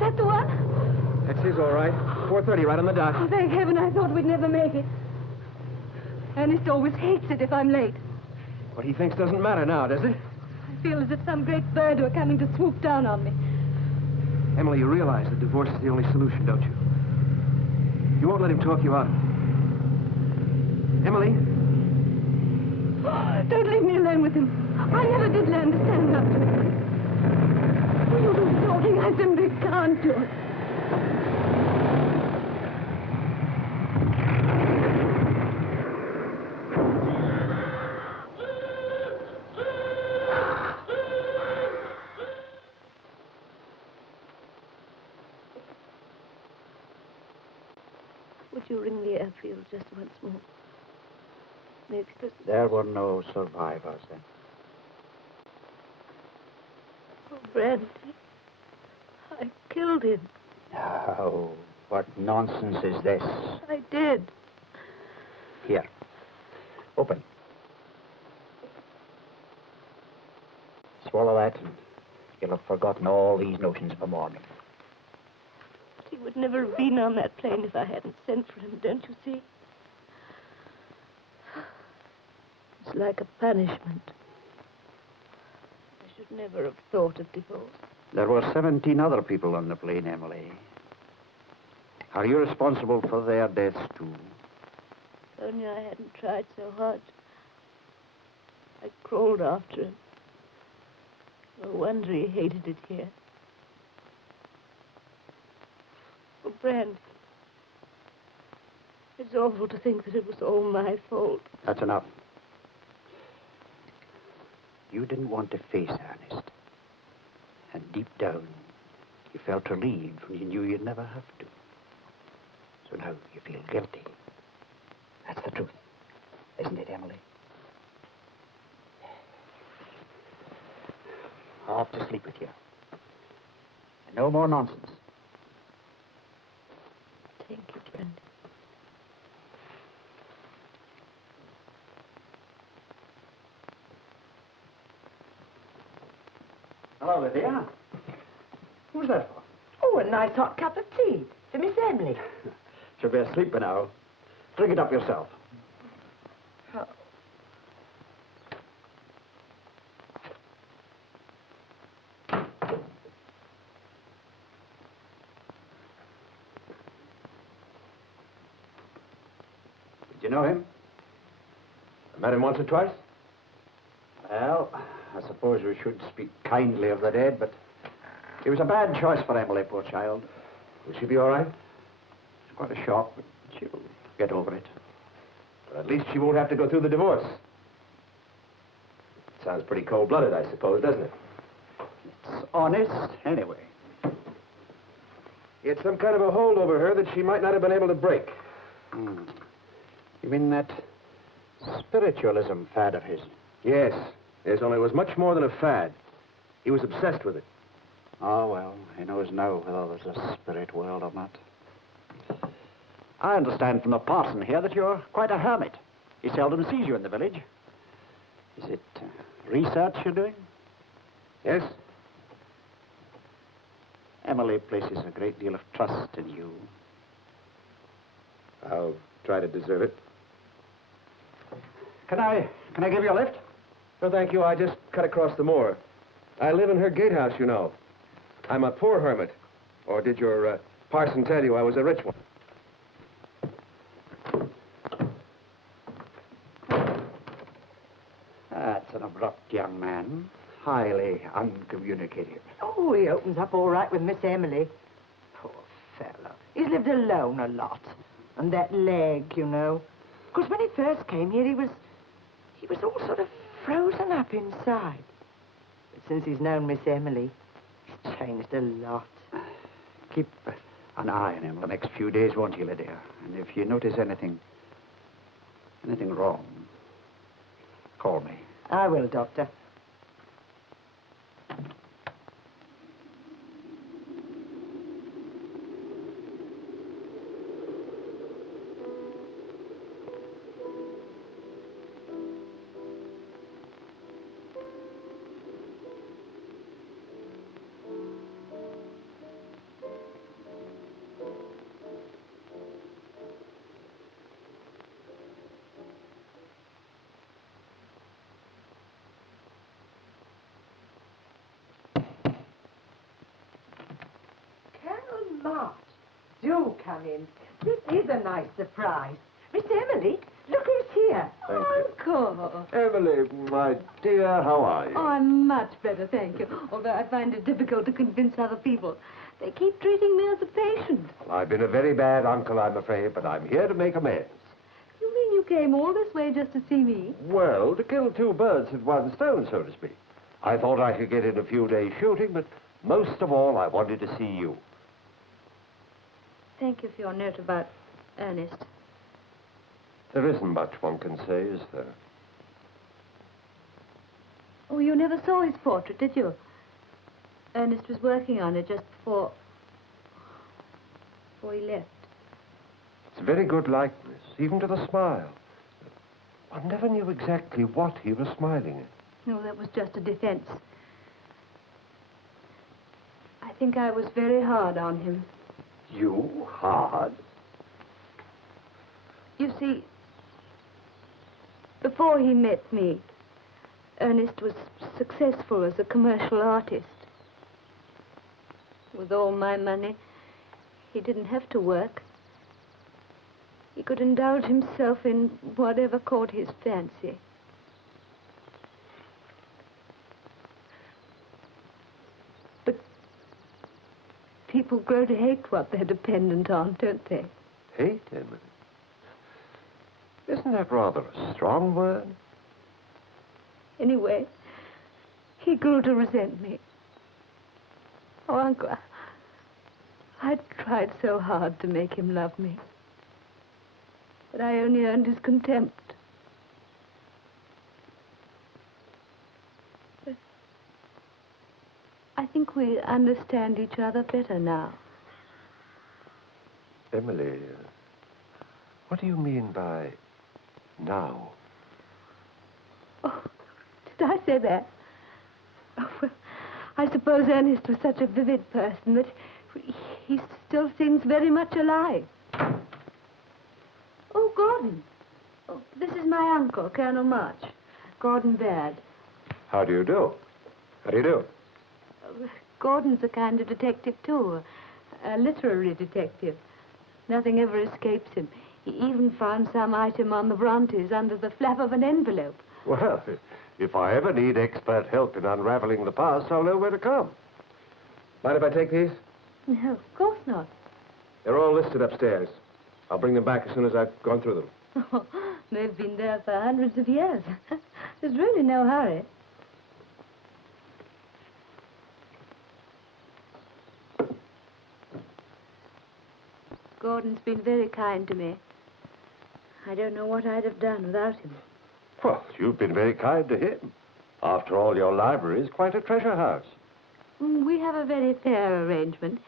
that the one? That's his, all right. 4:30, right on the dot. Oh, thank heaven, I thought we'd never make it. Ernest always hates it if I'm late. What he thinks doesn't matter now, does it? I feel as if some great bird were coming to swoop down on me. Emily, you realize that divorce is the only solution, don't you? You won't let him talk you out of it. Emily? Oh, don't leave me alone with him. I never did learn to stand up to him. Will you do talking? I simply can't do it. Would you ring the airfield just once more? Maybe just... There were no survivors then. Oh, Brand, I killed him. Oh, what nonsense is this? I did. Here. Open. Swallow that, and you'll have forgotten all these notions of a morning. He would never have been on that plane if I hadn't sent for him, don't you see? It's like a punishment. I should never have thought of divorce. There were 17 other people on the plane, Emily. Are you responsible for their deaths, too? If only I hadn't tried so hard. I crawled after him. No wonder he hated it here. Oh, Brand, it's awful to think that it was all my fault. That's enough. You didn't want to face Ernest. And deep down, you felt relieved when you knew you'd never have to. So now you feel guilty. That's the truth, isn't it, Emily? Off to sleep with you. And no more nonsense. Thank you, Brand. Hello, Lydia. Who's that for? Oh, a nice hot cup of tea for Miss Emily. She'll be asleep by now. Drink it up yourself. Oh. Did you know him? I met him once or twice. Well, I suppose we should speak kindly of the dead, but it was a bad choice for Emily, poor child. Will she be all right? It's quite a shock, but she'll get over it. Well, at least she won't have to go through the divorce. Sounds pretty cold-blooded, I suppose, doesn't it? It's honest, anyway. He had some kind of a hold over her that she might not have been able to break. You mean that spiritualism fad of his? Yes. Yes, only it was much more than a fad. He was obsessed with it. Oh, well, he knows now whether there's a spirit world or not. I understand from the parson here that you're quite a hermit. He seldom sees you in the village. Is it research you're doing? Yes? Emily places a great deal of trust in you. I'll try to deserve it. Can I give you a lift? No, thank you. I just cut across the moor. I live in her gatehouse, you know. I'm a poor hermit. Or did your parson tell you I was a rich one? highly uncommunicative. Oh, he opens up all right with Miss Emily. Poor fellow. He's lived alone a lot. And that leg, you know. Of course, when he first came here, he was all sort of frozen up inside. But since he's known Miss Emily, he's changed a lot. Keep an eye on him the next few days, won't you, Lydia? And if you notice anything wrong, call me. I will, Doctor. March, do come in. This is a nice surprise. Miss Emily, look who's here. Thank you. Uncle. Emily, my dear, how are you? Oh, I'm much better, thank you. Although I find it difficult to convince other people. They keep treating me as a patient. Well, I've been a very bad uncle, I'm afraid, but I'm here to make amends. You mean you came all this way just to see me? Well, to kill two birds with one stone, so to speak. I thought I could get in a few days shooting, but most of all, I wanted to see you. Thank you for your note about Ernest. There isn't much one can say, is there? Oh, you never saw his portrait, did you? Ernest was working on it just before he left. It's a very good likeness, even to the smile. I never knew exactly what he was smiling at. No, that was just a defense. I think I was very hard on him. You? Hard? You see, before he met me, Ernest was successful as a commercial artist. With all my money, he didn't have to work. He could indulge himself in whatever caught his fancy. But people grow to hate what they're dependent on, don't they? Hate, Emily? Isn't that rather a strong word? Anyway, he grew to resent me. Oh, Uncle, I tried so hard to make him love me. But I only earned his contempt. But I think we understand each other better now. Emily, what do you mean by now? Oh, did I say that? Oh, well, I suppose Ernest was such a vivid person that he still seems very much alive. Oh, Gordon. Oh, this is my uncle, Colonel March. Gordon Baird. How do you do? How do you do? Gordon's a kind of detective, too. A literary detective. Nothing ever escapes him. He even found some item on the Brontes under the flap of an envelope. Well, if I ever need expert help in unraveling the past, I'll know where to come. Mind if I take these? No, of course not. They're all listed upstairs. I'll bring them back as soon as I've gone through them. Oh, they've been there for hundreds of years. There's really no hurry. Gordon's been very kind to me. I don't know what I'd have done without him. Well, you've been very kind to him. After all, your library is quite a treasure house. We have a very fair arrangement.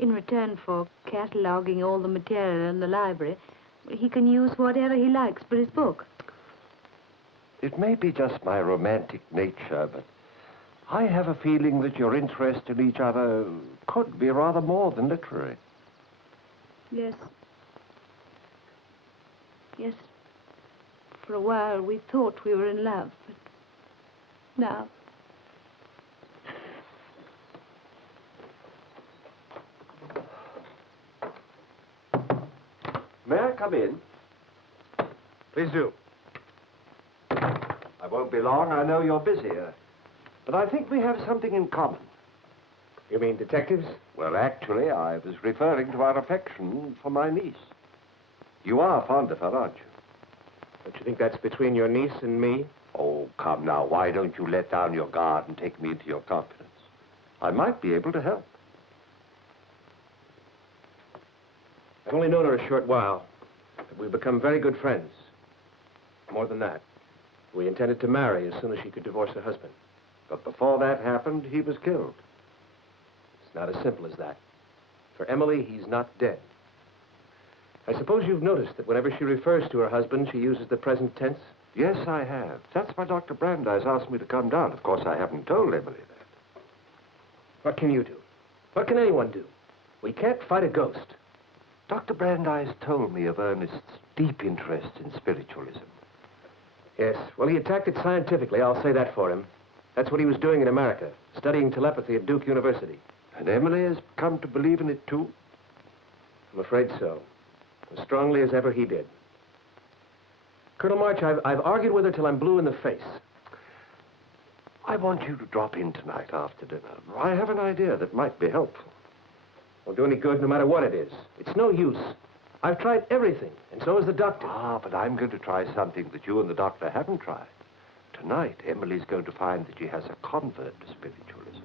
In return for cataloguing all the material in the library, he can use whatever he likes for his book. It may be just my romantic nature, but I have a feeling that your interest in each other could be rather more than literary. Yes. Yes. For a while we thought we were in love, but now... May I come in? Please do. I won't be long. I know you're busy. but I think we have something in common. You mean detectives? Well, actually, I was referring to our affection for my niece. You are fond of her, aren't you? Don't you think that's between your niece and me? Oh, come now, why don't you let down your guard and take me into your confidence? I might be able to help. I've only known her a short while, but we've become very good friends. More than that, we intended to marry as soon as she could divorce her husband. But before that happened, he was killed. It's not as simple as that. For Emily, he's not dead. I suppose you've noticed that whenever she refers to her husband, she uses the present tense? Yes, I have. That's why Dr. Brandeis asked me to come down. Of course, I haven't told Emily that. What can you do? What can anyone do? We can't fight a ghost. Dr. Brandeis told me of Ernest's deep interest in spiritualism. Yes, well, he attacked it scientifically, I'll say that for him. That's what he was doing in America, studying telepathy at Duke University. And Emily has come to believe in it, too? I'm afraid so. As strongly as ever he did. Colonel March, I've argued with her till I'm blue in the face. I want you to drop in tonight after dinner. I have an idea that might be helpful. Won't do any good no matter what it is. It's no use. I've tried everything, and so has the doctor. Ah, but I'm going to try something that you and the doctor haven't tried. Tonight, Emily's going to find that she has a convert to spiritualism.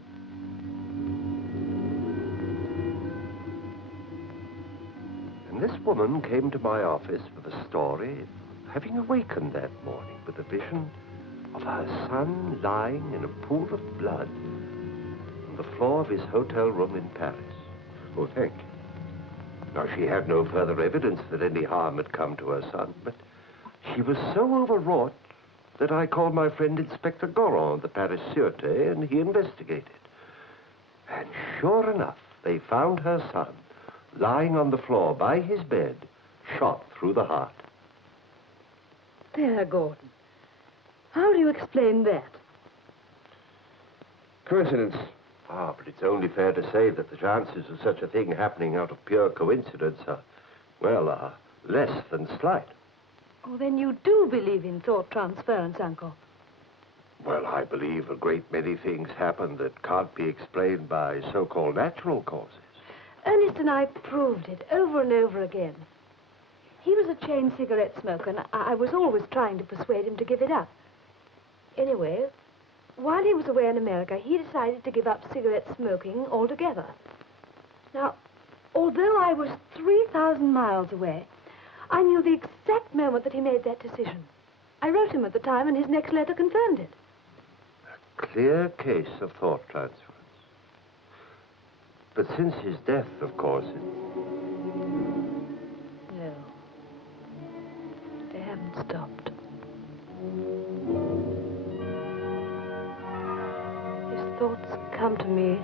And this woman came to my office with a story of having awakened that morning with a vision of her son lying in a pool of blood on the floor of his hotel room in Paris. Oh, thank you. Now, she had no further evidence that any harm had come to her son, but she was so overwrought that I called my friend Inspector Goron of the Paris Sûreté, and he investigated. And sure enough, they found her son lying on the floor by his bed, shot through the heart. There, Gordon. How do you explain that? Coincidence. Ah, but it's only fair to say that the chances of such a thing happening out of pure coincidence are, well, less than slight. Oh, then you do believe in thought transference, Uncle. Well, I believe a great many things happen that can't be explained by so-called natural causes. Ernest and I proved it over and over again. He was a chain cigarette smoker, and I was always trying to persuade him to give it up. Anyway, while he was away in America, he decided to give up cigarette smoking altogether. Now, although I was 3,000 miles away, I knew the exact moment that he made that decision. I wrote him at the time, and his next letter confirmed it. A clear case of thought transference. But since his death, of course, No. They haven't stopped. His thoughts come to me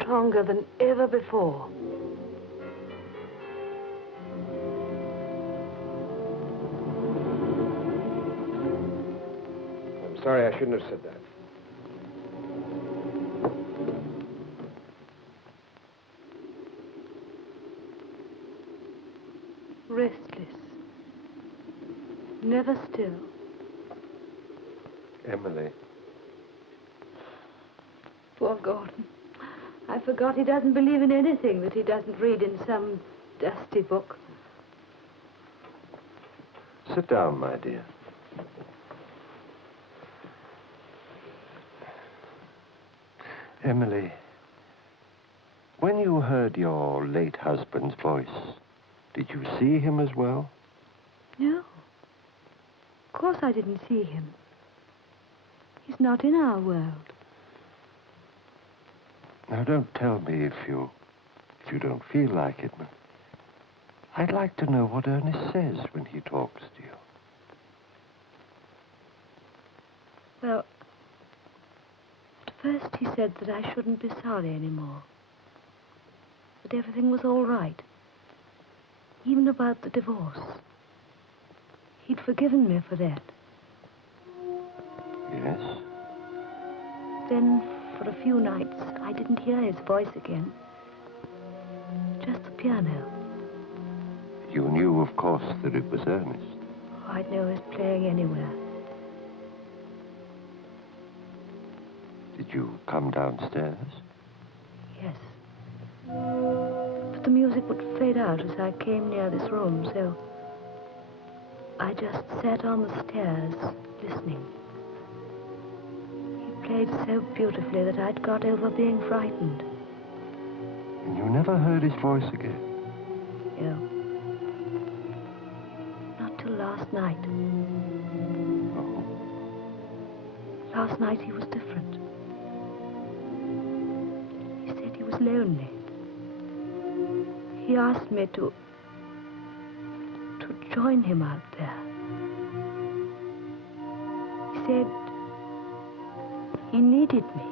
stronger than ever before. I'm sorry, I shouldn't have said that. Restless. Never still. Emily. Poor Gordon. I forgot he doesn't believe in anything that he doesn't read in some dusty book. Sit down, my dear. Emily, when you heard your late husband's voice, did you see him as well? No. Of course I didn't see him. He's not in our world. Now, don't tell me if you don't feel like it, but I'd like to know what Ernest says when he talks to you. Well, at first he said that I shouldn't be sorry anymore. That everything was all right. Even about the divorce. He'd forgiven me for that. Yes? Then, for a few nights, I didn't hear his voice again. Just the piano. You knew, of course, that it was Ernest. Oh, I'd know he was playing anywhere. you come downstairs? Yes. But the music would fade out as I came near this room, so I just sat on the stairs, listening. He played so beautifully that I'd got over being frightened. And you never heard his voice again? No. Not till last night. Oh. Last night he was different. He said he was lonely. He asked me to join him out there. He said he needed me.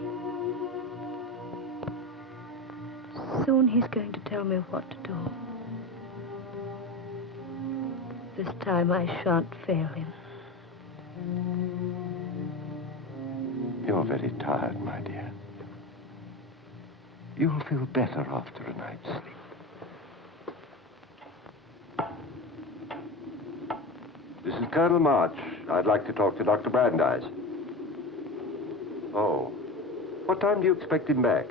Soon he's going to tell me what to do. This time I shan't fail him. You're very tired, my dear. You'll feel better after a night's sleep. This is Colonel March. I'd like to talk to Dr. Brandeis. Oh. What time do you expect him back?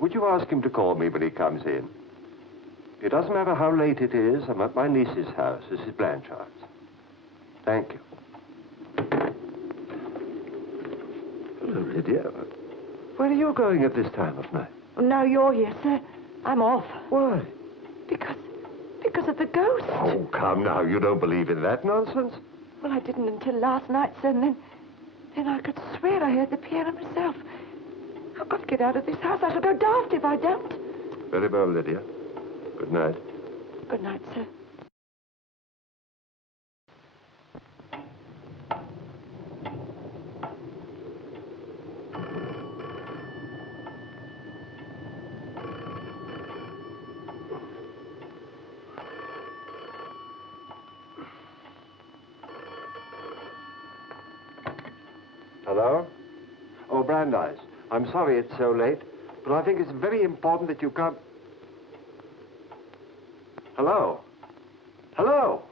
Would you ask him to call me when he comes in? It doesn't matter how late it is. I'm at my niece's house, Mrs. Blanchard's. Thank you. Hello, Lydia. Where are you going at this time of night? Oh, now you're here, sir. I'm off. Why? Because of the ghost. Oh, come now. You don't believe in that nonsense? Well, I didn't until last night, sir, and then I could swear I heard the piano myself. I've got to get out of this house. I shall go daft if I don't. Very well, Lydia. Good night. Good night, sir. Hello? Oh, Brandeis. I'm sorry it's so late, but I think it's very important that you come... Hello? Hello?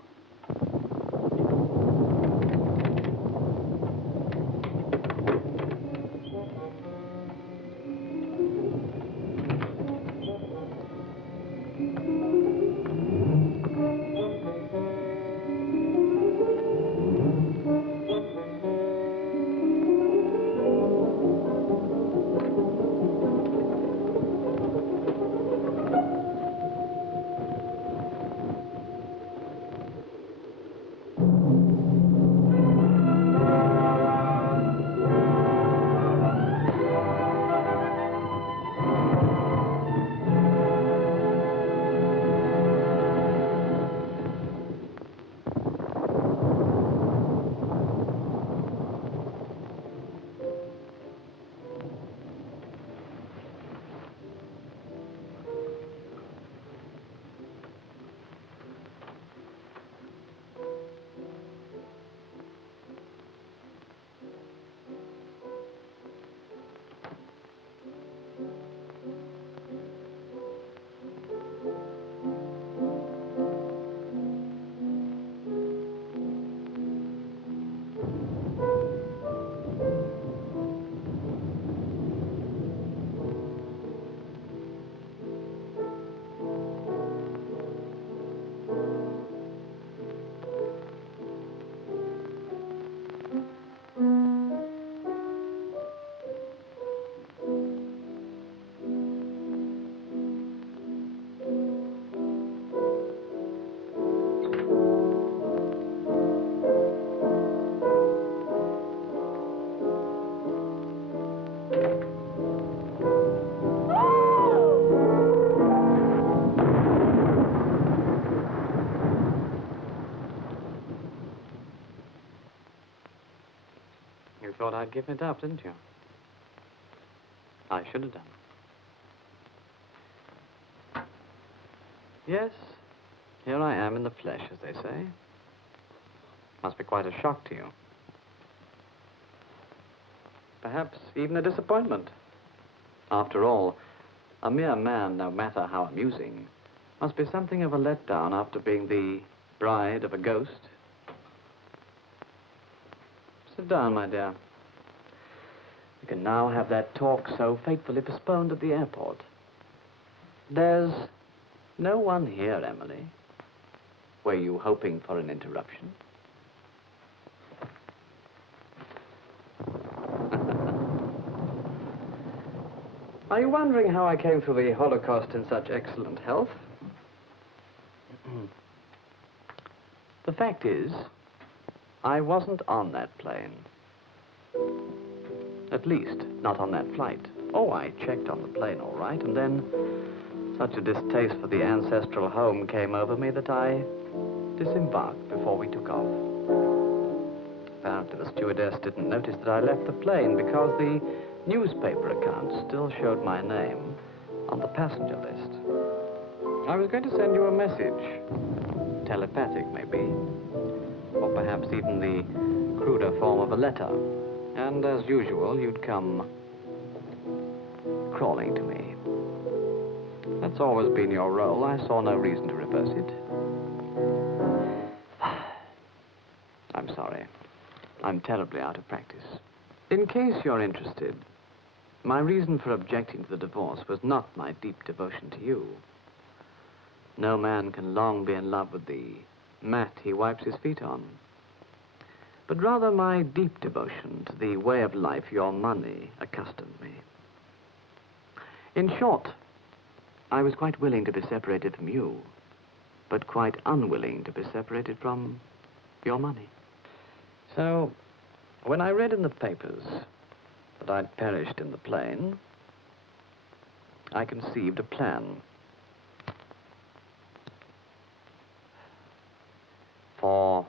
You thought I'd given it up, didn't you? I should have done. Yes, here I am in the flesh, as they say. Must be quite a shock to you. Perhaps even a disappointment. After all, a mere man, no matter how amusing, must be something of a letdown after being the bride of a ghost. Sit down, my dear. can now have that talk so fatefully postponed at the airport. There's no one here, Emily. Were you hoping for an interruption? Are you wondering how I came through the Holocaust in such excellent health? The fact is, I wasn't on that plane. At least, not on that flight. Oh, I checked on the plane, all right, and then such a distaste for the ancestral home came over me that I disembarked before we took off. Apparently, the stewardess didn't notice that I left the plane because the newspaper accounts still showed my name on the passenger list. I was going to send you a message. Telepathic, maybe. Or perhaps even the cruder form of a letter. And as usual, you'd come crawling to me. That's always been your role. I saw no reason to reverse it. I'm sorry. I'm terribly out of practice. In case you're interested, my reason for objecting to the divorce was not my deep devotion to you. No man can long be in love with the mat he wipes his feet on, but rather my deep devotion to the way of life your money accustomed me. In short, I was quite willing to be separated from you, but quite unwilling to be separated from your money. So, when I read in the papers that I'd perished in the plane, I conceived a plan for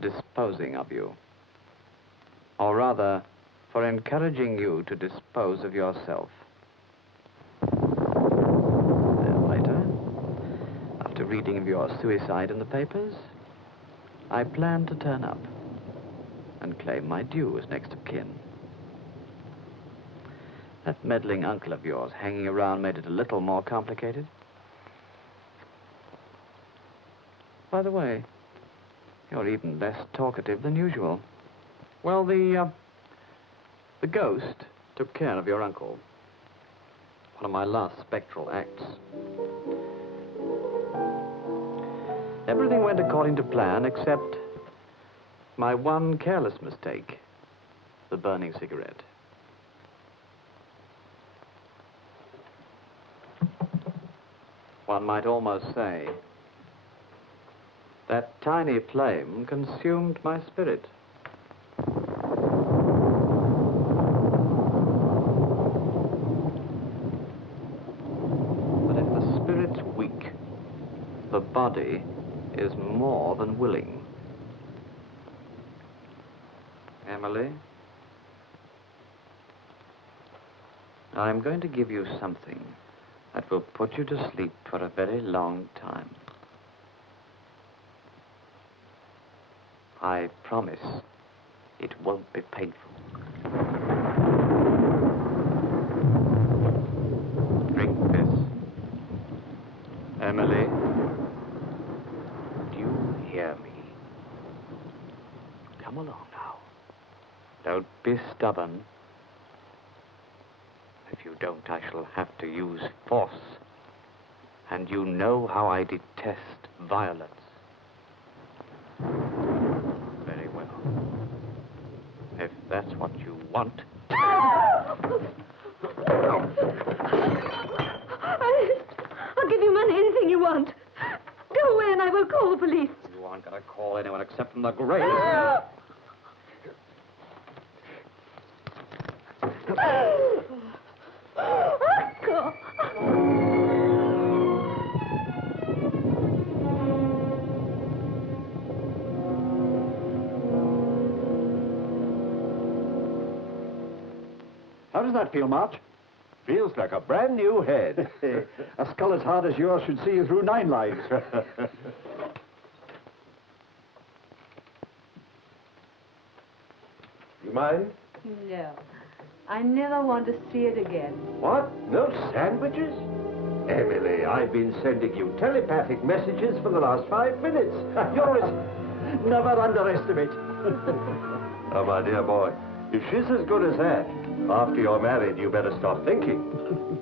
disposing of you. Or rather, for encouraging you to dispose of yourself. Then later, after reading of your suicide in the papers, I planned to turn up and claim my due as next of kin. That meddling uncle of yours hanging around made it a little more complicated. By the way, you're even less talkative than usual. Well, the ghost took care of your uncle. One of my last spectral acts. Everything went according to plan, except my one careless mistake, the burning cigarette. One might almost say that tiny flame consumed my spirit. But if the spirit's weak, the body is more than willing. Emily, I'm going to give you something that will put you to sleep for a very long time. I promise it won't be painful. Drink this. Emily, do you hear me? Come along now. Don't be stubborn. If you don't, I shall have to use force. And you know how I detest violence. Very well. If that's what you want. I'll give you money, anything you want. Go away and I will call the police. You aren't going to call anyone except from the grave. Uncle! How does that feel, March? Feels like a brand new head. A skull as hard as yours should see you through 9 lives. You mind? No. I never want to see it again. What? No sandwiches? Emily, I've been sending you telepathic messages for the last 5 minutes. Doris, never underestimate. Oh, my dear boy, if she's as good as that, After you're married, you better stop thinking.